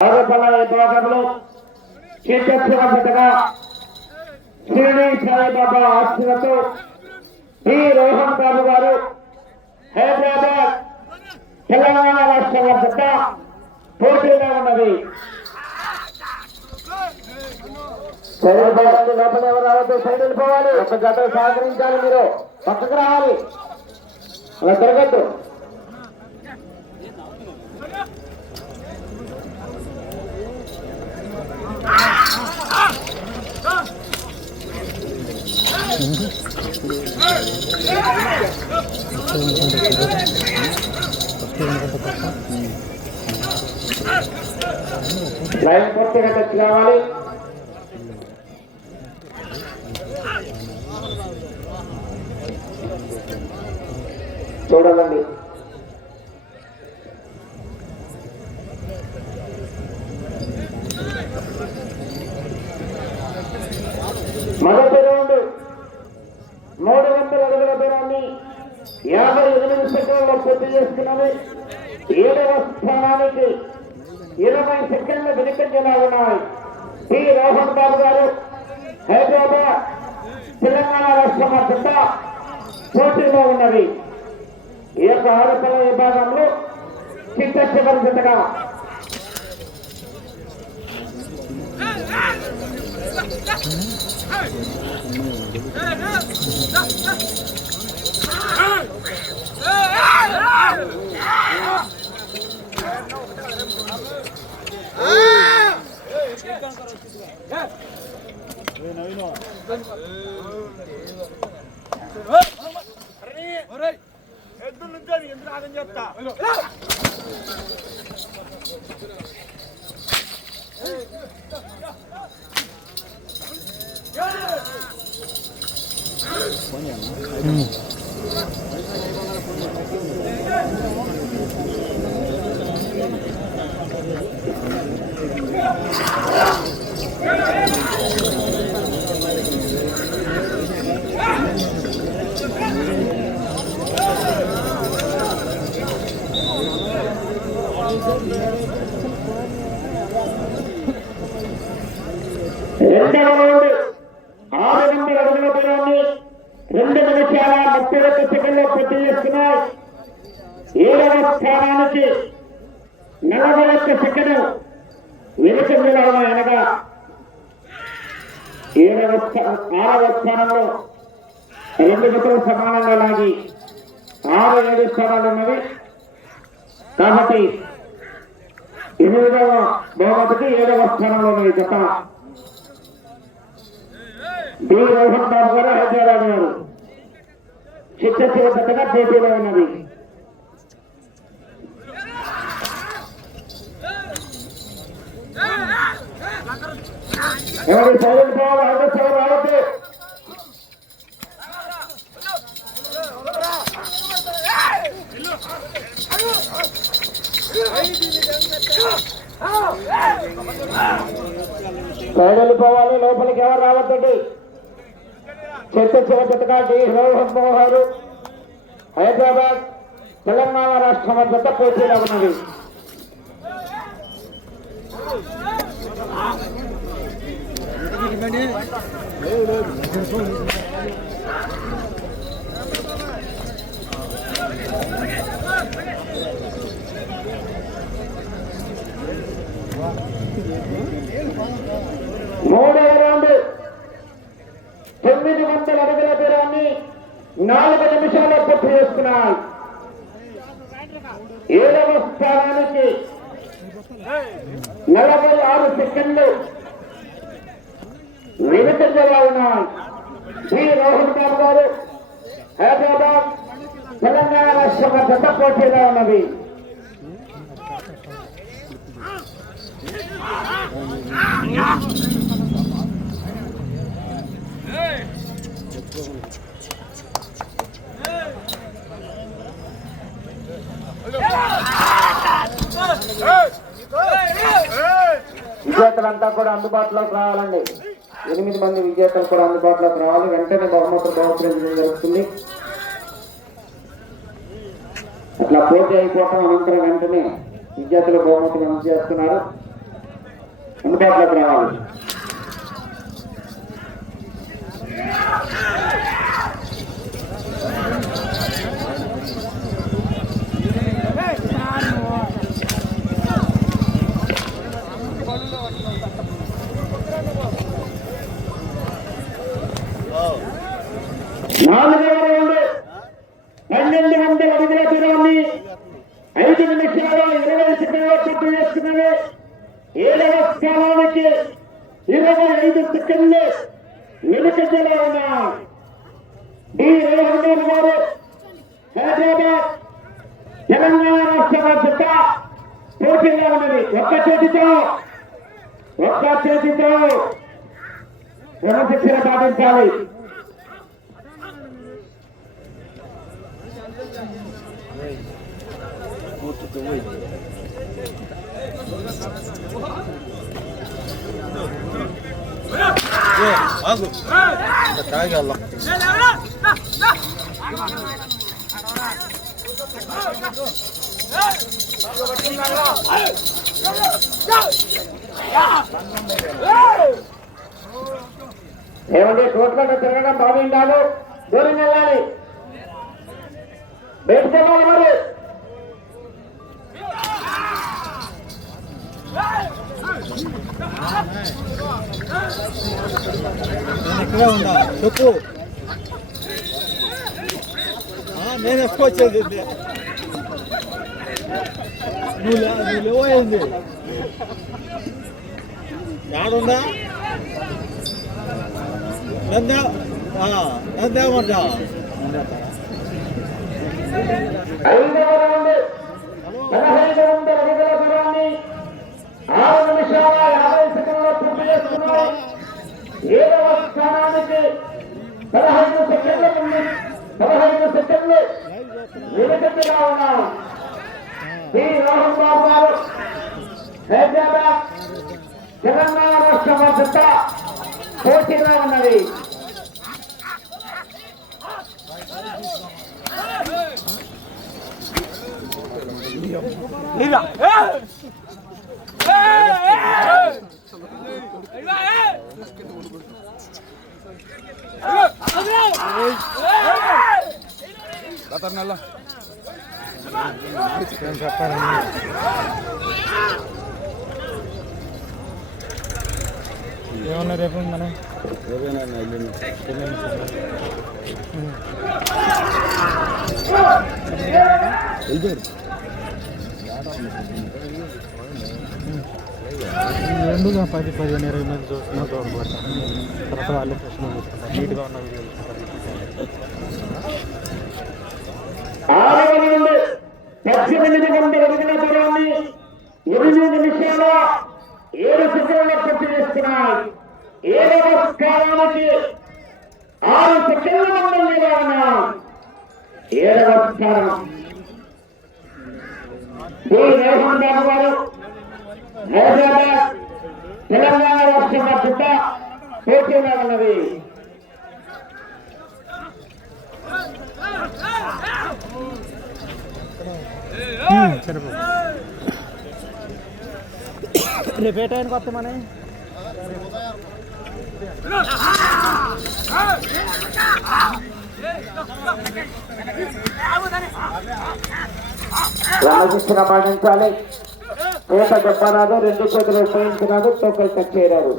ఆరోపణ విభాగంలో చిత్తగా షిరిడి సాయిబాబా ఆశీర్వతో రోహన్ బాబు గారు హైదరాబాద్ తెలంగాణ రాష్ట్ర జత పోటీగా ఉన్నది. సైడ్ లోపల ఎవరు రావద్దు? సైడ్ వెళ్ళిపోవాలి. ఒక జత సహకరించాలి మీరు. పక్కకు రావాలి. అలా తిరగద్దు. లైన్ రావాలి చూడాలండి మొదటి రౌండ్ మూడు వందల అడుగుల దూరాన్ని యాభై ఎనిమిది సెకండ్లో పూర్తి చేసుకున్నది ఏడవ స్థానానికి ఇరవై సెకండ్ల వెనుకంజలా ఉన్నాయి పి రోహన్ బాబు గారు హైదరాబాద్ తెలంగాణ రాష్ట్రం జత పోటీలో ఉన్నది ఈ యొక్క ఆరోపణ విభాగంలో చిట్ట చివరి జతగా ఎద్దులు నుంచే ఎందుకు ఆగని చెప్తా రెండవ ఏడవ ఆరవ స్థానంలో రెండు జతలు సమానంగా లాగి ఆరు ఏడు స్థానాలు ఉన్నవి. కాబట్టి ఎనిమిదవ బహుమతికి ఏడవ స్థానంలో ఉన్నది జత. డి రోహన్ బాబు గారు హైదరాబాద్ గారు. చిత్త చివతగా పోటీలో ఉన్నది. ఎవరి సౌదరి పోవాలి? రావద్దు. లోపలికి ఎవరు రావద్దండి? చెత్త చివతగా డి. రోహన్ గారు హైదరాబాద్ తెలంగాణ రాష్ట్రం వద్ద పోటీలో ఉన్నది మూడవ రౌండ్ తొమ్మిది వందల అడుగుల దూరాన్ని నాలుగు నిమిషాల్లో పూర్తి చేసుకున్నాయి ఏడవ స్థానానికి నలభై ఆరు సెకండ్లు వెనుకంజలా ఉన్నాయి శ్రీ రోహన్ బాబు గారు హైదరాబాద్ తెలంగాణ రాష్ట్రం పెద్ద పోటీగా ఉన్నది. విజేతలంతా కూడా అందుబాటులోకి రావాలండి. ఎనిమిది మంది విజేతలు కూడా అందుబాటులోకి రావాలి. వెంటనే బహుమతులు బహుకరించడం జరుగుతుంది. అట్లా పోటీ అయిపోవటం అనంతరం వెంటనే విద్యార్థులు బహుమతులు అందజేస్తున్నారు. అందుబాటులోకి రావాలి నాలుగవ రౌండ్ పన్నెండు వందల అడుగుల దూరాన్ని ఐదు నిమిషాల ఇరవై సెకండ్ల పూర్తి చేస్తున్నవి ఏడవ స్థానానికి ఇరవై ఐదు సెకండ్లు వెనుకంజలో డి రేవంత్ గారు హైదరాబాద్ తెలంగాణ రాష్ట్ర బాధ్యత పోటీగా ఉన్నది ఒక్క చేతితో ఒక్క చేతితో క్రమశిక్షణ పాటించాలి What the way? తాగల్లా ఏమంటే చోట్ల తిరగడం బాగుండాలి. దూరం వెళ్ళాలి. బయటకు వెళ్ళాలి మరి. ఇక్కడే ఉందా చెప్పు నేను ఎత్తుకొచ్చేది నువ్వు లే- నువ్వు లేవయింది యాడుందా? నందే నందేమంటా ఐదవ రౌండ్ పదహైదు వందల అడుగుల దూరాన్ని ఆరు నిమిషాల యాభై సెకండ్ల పూర్తి చేస్తున్నారు ఏడవ స్థానానికి పదహైదు సెకండ్ల ముందు పదహైదు సెకండ్లు వెనుకగా ఉన్నాం ఈ రోహన్ బాబు గారు హైదరాబాద్ తెలంగాణ రాష్ట్ర భద్రత పోటీగా ఉన్నది ఏమన్నా రేపు మన? ఎందుకు పది పదిహేను ఇరవై మంది చూస్తున్నా తోడుపడతాను తర్వాత వాళ్ళే ప్రశ్న చూసుకుంటారు నీట్గా ఉన్న వీడియోలు ఆరవ నుండి పద్దెనిమిది వందల అడుగుల దూరాన్ని ఎనిమిది నిమిషాల ఏడు సెకండ్ల పూర్తి చేస్తున్నాయి. ఏడవ స్థానానికి ఆరు సెకండ్ల ముందంగా ఉన్నాం. ఏడవ స్థానం. శ్రీ రోహన్ బాబు గారు హైదరాబాద్ తెలంగాణ రాష్ట్రంగా మద్దతు పోటీలో ఉన్నది సరిపో రేపు ఏ టైంకి వస్తామని క్రమశిక్షణ పాటించాలి చేత చెప్పరాదు రెండు చేతులు ఉపయోగించినారు తొక్కలు కట్ చేయరాదు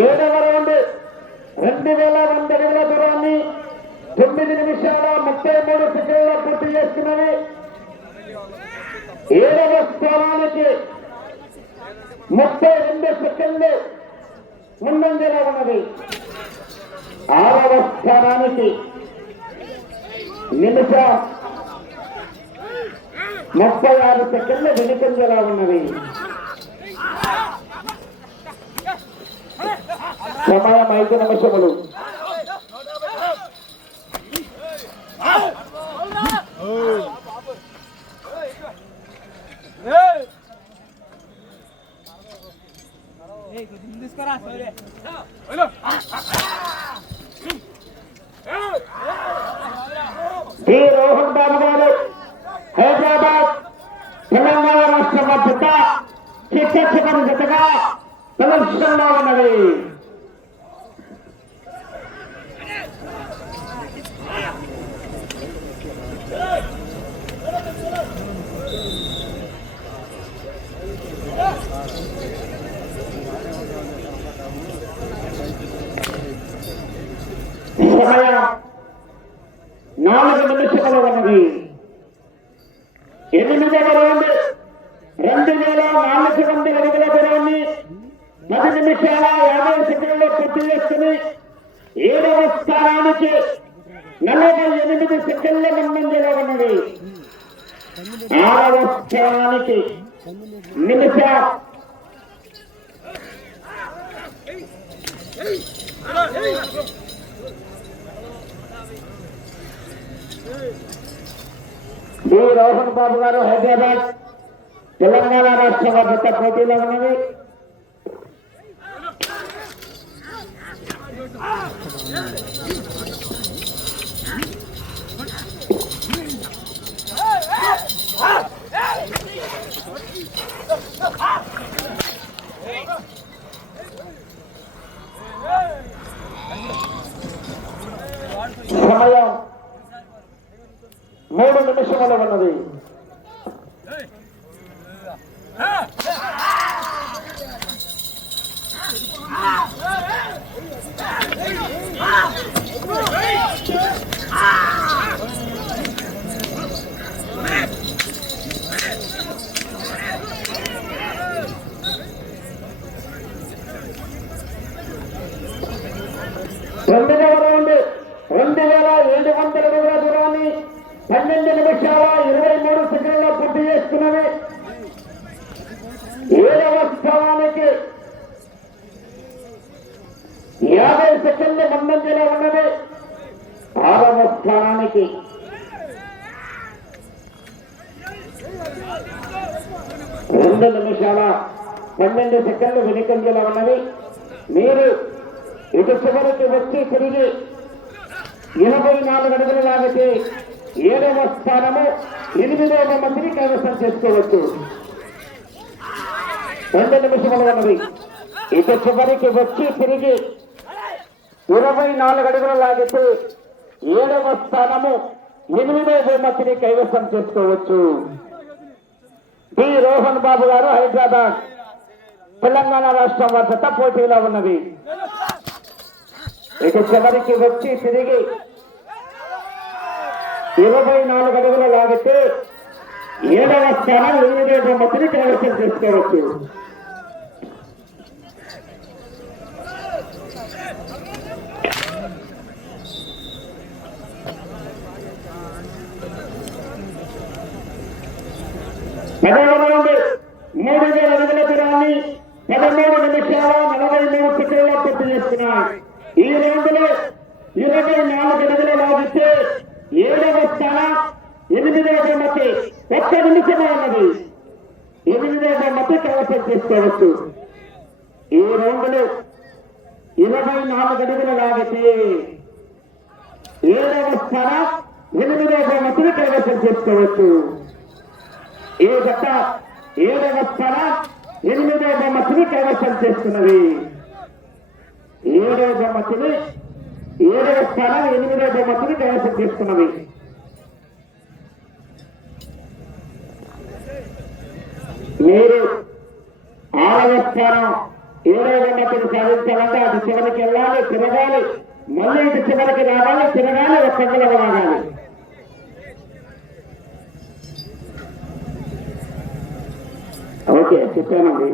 ఏడవ రౌండ్ రెండు వేల వంద అడుగుల దూరాన్ని తొమ్మిది నిమిషాల ముప్పై మూడు సెకండ్ల పూర్తి చేస్తున్నది ఏడవ స్థానానికి ముప్పై రెండు సెకండ్లు ముందంజలో ఉన్నది. ఆరవ స్థానానికి నిమిష ముప్పై ఆరు సెకండ్లు వెనుకంజలా ఉన్నది. సమయం ఐదు నిమిషములు డి రోహన్ బాబు గారు హైదరాబాద్ తెలంగాణ రాష్ట్ర మద్దత చిత్తచికం జతగా ప్రదర్శనలో ఉన్నది సమయం నాలుగు నిమిషములు ఉన్నది ఎనిమిదవ రౌండ్ రెండు వేల నాలుగు వందల అడుగుల దూరాన్ని పది నిమిషాల యాభై సెకండ్లో పూర్తి చేసుకుని ఏడవ స్థానానికి నలభై ఎనిమిది సెకండ్ల ముందంజలో ఉన్నది. ఆరవ స్థానానికి నిమిష. డి రోహన్ బాబు గారు హైదరాబాద్ తెలంగాణ రాష్ట్ర భద్రత పోటీలో ఉన్నది. Ah! Yeah! చేసుకున్నది ఏడవ స్థానానికి యాభై సెకండ్ల ముందంజలో ఉన్నది. ఆరవ స్థానానికి. రెండు నిమిషాల పన్నెండు సెకండ్లు వెనుకంజలో ఉన్నది. మీరు ఇటు చివరికి వచ్చి తిరిగి ఇరవై నాలుగు అడుగులు లాగితే ఏడవ స్థానము ఎనిమిదవ మందిని కైవసం చేసుకోవచ్చు. రెండు నిమిషములు ఉన్నది. ఇటు చివరికి వచ్చి తిరిగి ఇరవై నాలుగు అడుగులు లాగితే ఏడవ స్థానము ఎనిమిదవ బహుమతిని కైవసం చేసుకోవచ్చు. టి రోహన్ బాబు గారు హైదరాబాద్ తెలంగాణ రాష్ట్రం వద్ద పోటీలో ఉన్నది. ఇక చివరికి వచ్చి తిరిగి ఇరవై నాలుగు అడుగులు లాగితే ఏడవ స్థానం ఎనిమిదో బొమ్మతిని కైవసం చేసుకోవచ్చు. పదవ మూడు వేల అడుగుల దూరాన్ని పదమూడు నిమిషాల నలభై మూడు సెకండ్ల పూర్తి చేస్తున్నాయి ఈ రౌండ్లో ఇరవై నాలుగు అడుగుల ఎనిమిదవ స్థానం ఎనిమిదవ బొమ్మకి ఒక్క నిమిషమే ఉన్నది. ఎనిమిదవ బొమ్మకి కైవసం చేసుకోవచ్చు ఈ రౌండ్లో ఇరవై నాలుగు అడుగులు లాగితే ఏడవ స్థానం ఎనిమిదవ బొమ్మకి కైవసం చేసుకోవచ్చు ఈ గట్ట ఏడవ స్థానం ఎనిమిదవ బొమ్మకి కైవసం చేస్తున్నది ఏడవ బొమ్మకి ఏడవ స్థానం ఎనిమిదవ బొమ్మకి కైవసం చేస్తున్నవి మీరు ఆరవ స్థానం ఏడవ సాధించాలంటే అటు చివరికి వెళ్ళాలి తిరగాలి. మళ్ళీ ఇటు చివరికి రావాలి తిరగాలి ఒక సంగలకు రాగాలి ఓకే చెప్పానండి